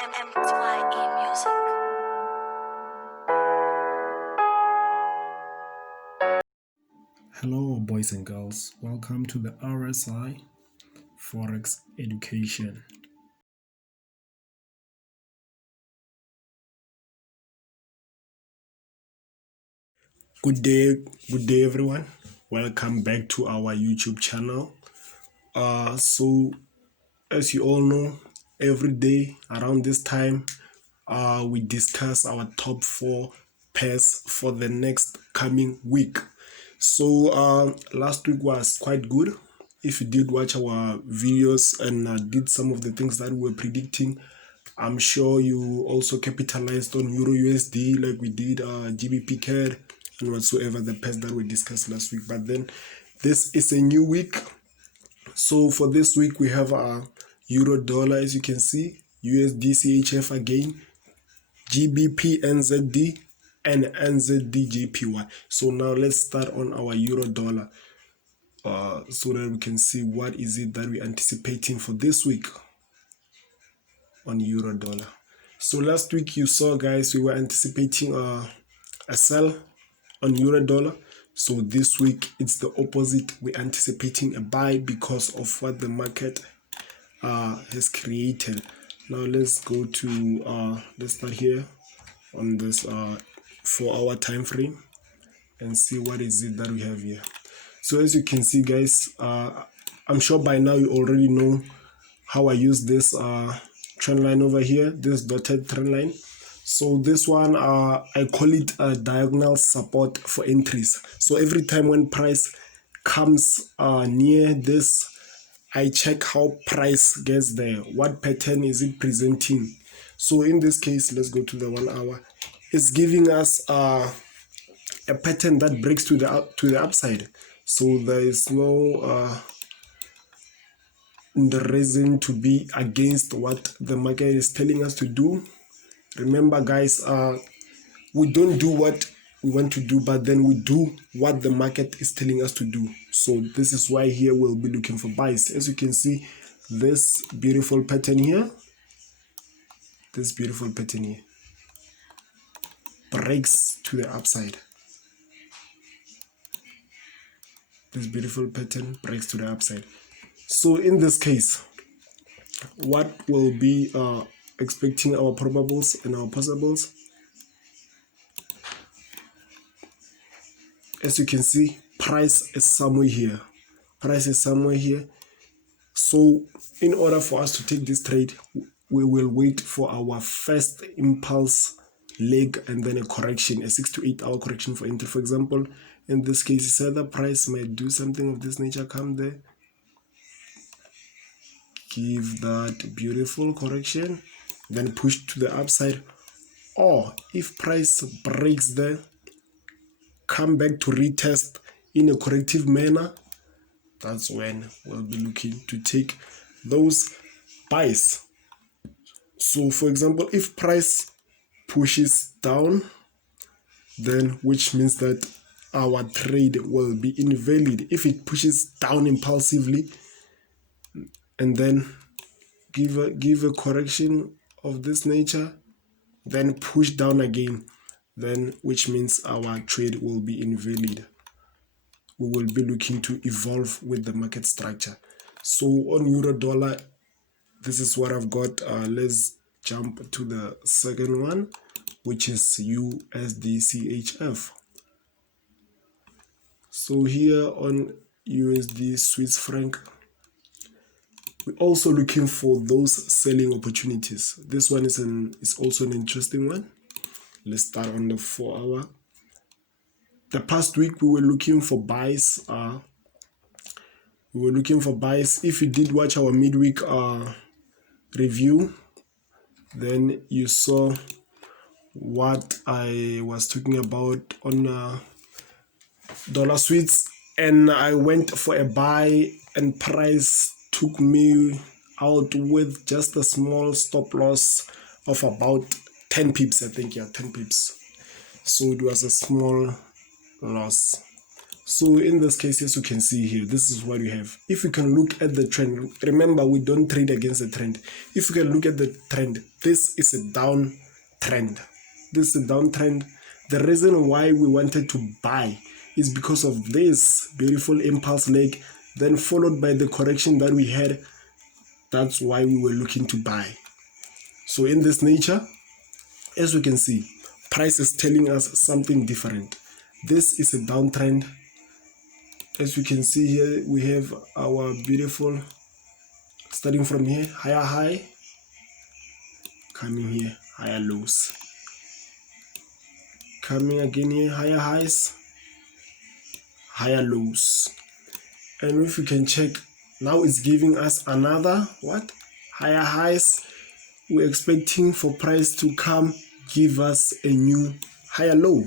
Music. Hello boys and girls, welcome to the RSI Forex Education. Good day everyone. Welcome back to our YouTube channel. So as you all know, every day around this time we discuss our top 4 pairs for the next coming week. So last week was quite good. If you did watch our videos and did some of the things that we were predicting, I'm sure you also capitalized on Euro USD like we did Gbpnzd and whatsoever the pairs that we discussed last week. But then this is a new week. So for this week we have Euro dollar, as you can see, USD CHF again, Gbpnzd and NZD-JPY. So now let's start on our Euro dollar so that we can see what is it that we're anticipating for this week on Euro dollar. So last week you saw, guys, we were anticipating a sell on Euro dollar. So this week it's the opposite. We're anticipating a buy because of what the market has created. Now let's go to let's start here on this 4-hour time frame and see what is it that we have here. So as you can see, guys, I'm sure by now you already know how I use this trend line over here, this dotted trend line. So this one I call it a diagonal support for entries. So every time when price comes near this, I check how price gets there, what pattern is it presenting. So in this case, let's go to the 1 hour. It's giving us a pattern that breaks to the upside. So there is no the reason to be against what the market is telling us to do. Remember, guys, we don't do what we want to do, but then we do what the market is telling us to do. So this is why here we'll be looking for buys. As you can see, this beautiful pattern here, this beautiful pattern here breaks to the upside. This beautiful pattern breaks to the upside. So in this case, what will be expecting our probables and our possibles? As you can see, price is somewhere here. Price is somewhere here. So in order for us to take this trade, we will wait for our first impulse leg and then a correction, a 6 to 8 hour correction for entry. For example, in this case, it's either price might do something of this nature, come there, give that beautiful correction, then push to the upside, or if price breaks there, come back to retest in a corrective manner. That's when we'll be looking to take those buys. So for example, if price pushes down, then which means that our trade will be invalid. If it pushes down impulsively and then give a correction of this nature, then push down again, then which means our trade will be invalid. We will be looking to evolve with the market structure. So on Euro dollar, this is what I've got. Let's jump to the second one, which is USD CHF. So here on USD Swiss Franc, we're also looking for those selling opportunities. This one is also an interesting one. Let's start on the 4-hour. The past week we were looking for buys. If you did watch our midweek review, then you saw what I was talking about on dollar sweets, and I went for a buy and price took me out with just a small stop loss of about 10 pips, I think. Yeah, 10 pips. So it was a small loss. So in this case, as you can see here, this is what we have. If you can look at the trend, remember we don't trade against the trend. If you can look at the trend, this is a down trend. This is a downtrend. The reason why we wanted to buy is because of this beautiful impulse leg, then followed by the correction that we had. That's why we were looking to buy. So in this nature, as we can see, price is telling us something different. This is a downtrend. As we can see here, we have our beautiful, starting from here, higher high, coming here, higher lows, coming again here, higher highs, higher lows. And if we can check, now it's giving us another what? Higher highs. We're expecting for price to come, give us a new higher low.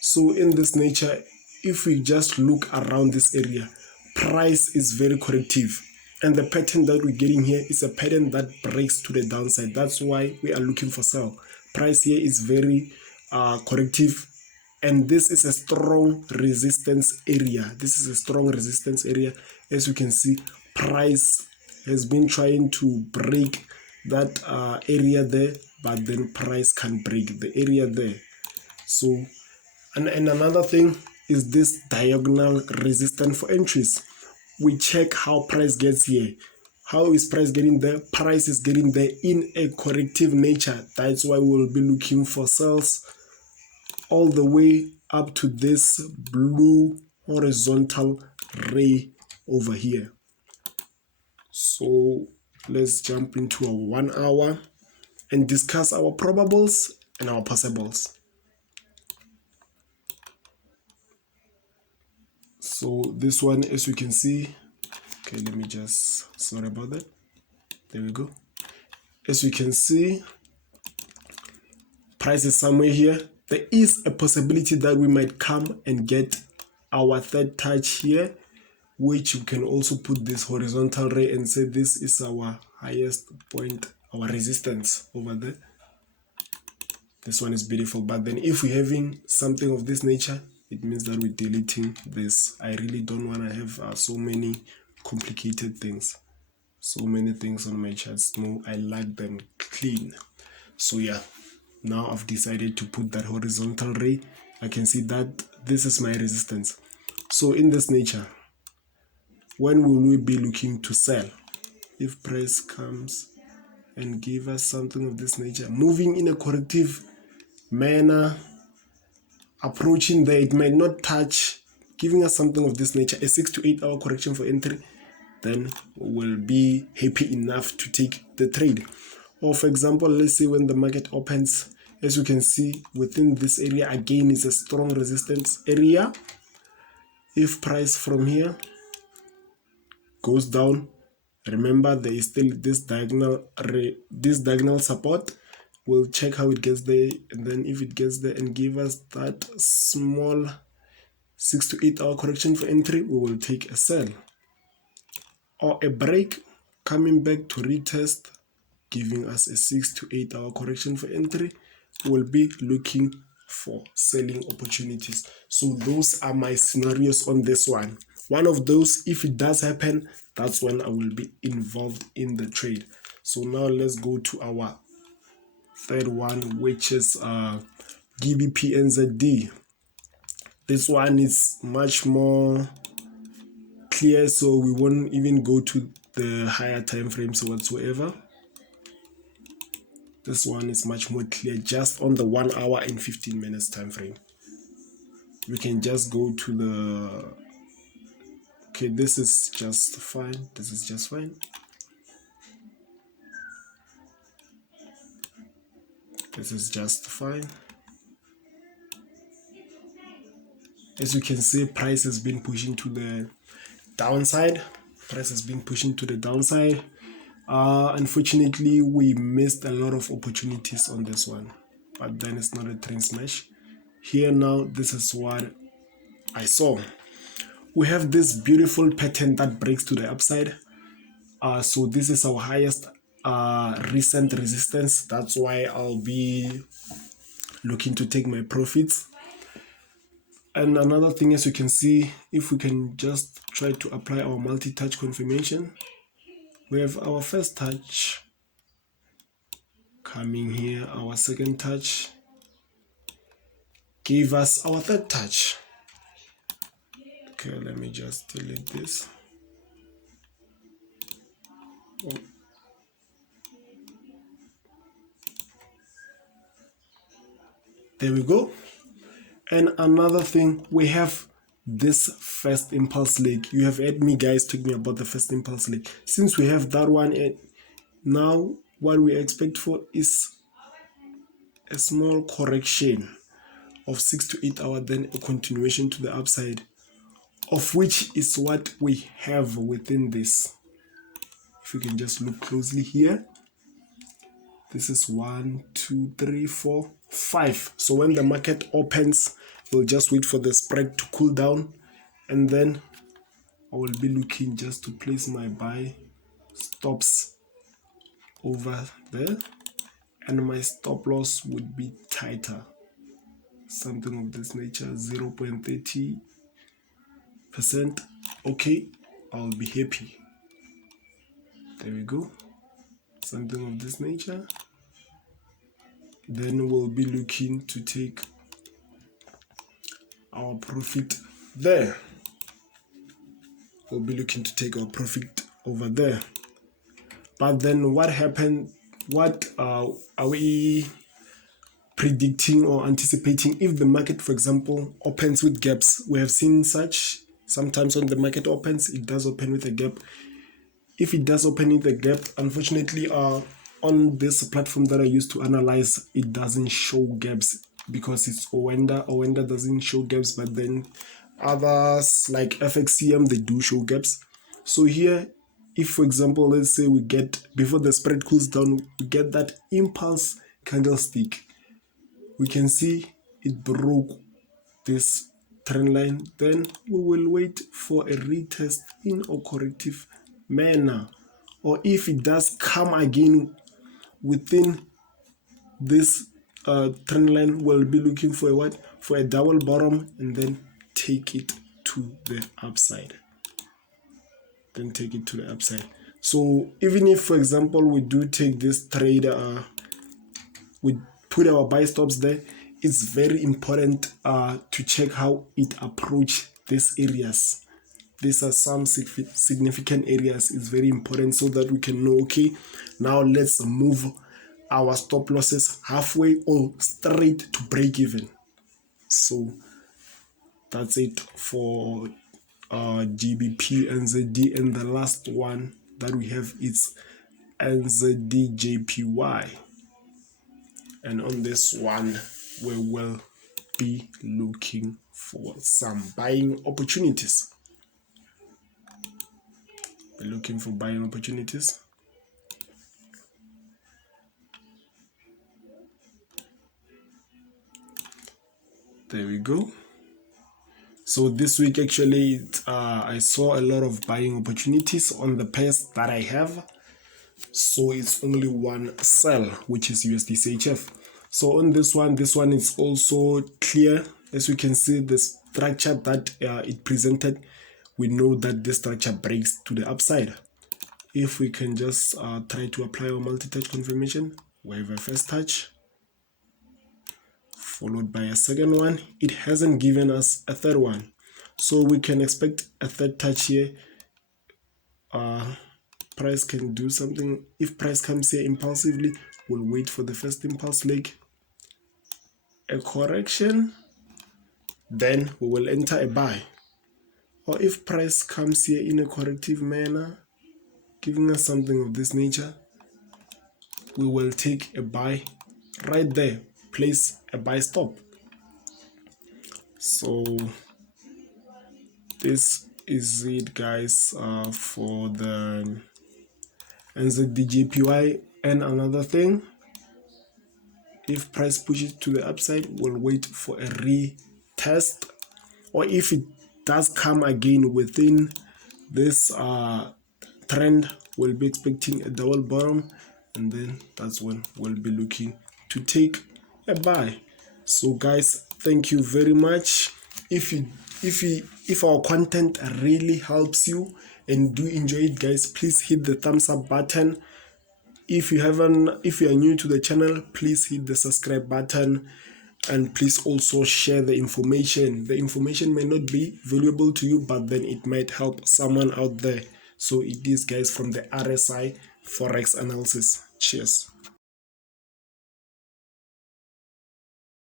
So in this nature, if we just look around this area, price is very corrective. And the pattern that we're getting here is a pattern that breaks to the downside. That's why we are looking for sell. Price here is very corrective. And this is a strong resistance area. This is a strong resistance area. As you can see, price has been trying to break that area there, but then price can't break the area there. So, and another thing is this diagonal resistance for entries. We check how price gets here. How is price getting there? Price is getting there in a corrective nature. That's why we'll be looking for sells all the way up to this blue horizontal ray over here. So let's jump into a 1 hour and discuss our probables and our possibles. So this one, as you can see, okay, let me just, sorry about that. There we go. As you can see, price is somewhere here. There is a possibility that we might come and get our third touch here, which we can also put this horizontal ray and say this is our highest point, our resistance over there. This one is beautiful, but then if we're having something of this nature, it means that we're deleting this. I really don't want to have so many complicated things, so many things on my charts. No, I like them clean. So yeah, now I've decided to put that horizontal ray. I can see that this is my resistance. So in this nature, when will we be looking to sell? If price comes and give us something of this nature, moving in a corrective manner, approaching there, it might not touch, giving us something of this nature, a 6 to 8 hour correction for entry, then we'll be happy enough to take the trade. Or for example, let's say when the market opens, as you can see within this area, again is a strong resistance area. If price from here goes down, remember there is still this diagonal support. We'll check how it gets there, and then if it gets there and give us that small 6 to 8 hour correction for entry, we will take a sell. Or a break coming back to retest, giving us a 6 to 8 hour correction for entry, we'll be looking for selling opportunities. So those are my scenarios on this one. One of those, if it does happen, that's when I will be involved in the trade. So now let's go to our third one, which is Gbpnzd. This one is much more clear, so we won't even go to the higher time frames whatsoever. This one is much more clear, just on the 1 hour and 15 minutes time frame. We can just go to the, okay, this is just fine. This is just fine. This is just fine. As you can see, price has been pushing to the downside. Price has been pushing to the downside. Unfortunately, we missed a lot of opportunities on this one, but then it's not a trend smash. Here now, this is what I saw. We have this beautiful pattern that breaks to the upside. So this is our highest recent resistance. That's why I'll be looking to take my profits. And another thing, as you can see, if we can just try to apply our multi-touch confirmation, we have our first touch coming here, our second touch gave us our third touch. Okay, let me just delete this. Oh. There we go. And another thing, we have this first impulse leg. You have heard me guys talking about the first impulse leg. Since we have that one, now what we expect for is a small correction of 6 to 8 hours, then a continuation to the upside, of which is what we have within this. If you can just look closely here, this is 1, 2, 3, 4, 5. So when the market opens, we'll just wait for the spread to cool down, and then I will be looking just to place my buy stops over there, and my stop loss would be tighter, something of this nature, 0.30%. Okay, I'll be happy. There we go, something of this nature. Then we'll be looking to take our profit there. We'll be looking to take our profit over there. But then what happened? What are we predicting or anticipating if the market, for example, opens with gaps? We have seen such. Sometimes when the market opens, it does open with a gap. If it does open with a gap, unfortunately, on this platform that I use to analyze, it doesn't show gaps because it's Owenda. Owenda doesn't show gaps, but then others like FXCM, they do show gaps. So here, if for example, let's say we get, before the spread cools down, we get that impulse candlestick, we can see it broke this trend line. Then we will wait for a retest in a corrective manner, or if it does come again within this trend line, we'll be looking for a what? For a double bottom, and then take it to the upside. So even if, for example, we do take this trade, we put our buy stops there, it's very important to check how it approach these areas. These are some significant areas. It's very important so that we can know, okay, now let's move our stop losses halfway or straight to break even. So that's it for Gbpnzd, and the last one that we have is Usdjpy, and on this one we will be looking for some buying opportunities. We're looking for buying opportunities. There we go. So this week actually I saw a lot of buying opportunities on the pairs that I have. So it's only one sell, which is Usdchf. So on this one is also clear. As we can see, the structure that it presented, we know that this structure breaks to the upside. If we can just try to apply our multi-touch confirmation, we have a first touch followed by a second one. It hasn't given us a third one, so we can expect a third touch here. Price can do something. If price comes here impulsively, we'll wait for the first impulse leg, a correction, then we will enter a buy. Or if price comes here in a corrective manner, giving us something of this nature, we will take a buy right there, place a buy stop. So this is it, guys, for the Usdjpy. And another thing, if price pushes to the upside, we'll wait for a retest, or if it does come again within this trend, we'll be expecting a double bottom, and then that's when we'll be looking to take a buy. So guys, thank you very much. if our content really helps you and do enjoy it, guys, please hit the thumbs up button. If you are new to the channel, please hit the subscribe button, and please also share the information. The information may not be valuable to you, but then it might help someone out there. So it is, guys, from the RSI Forex analysis. Cheers.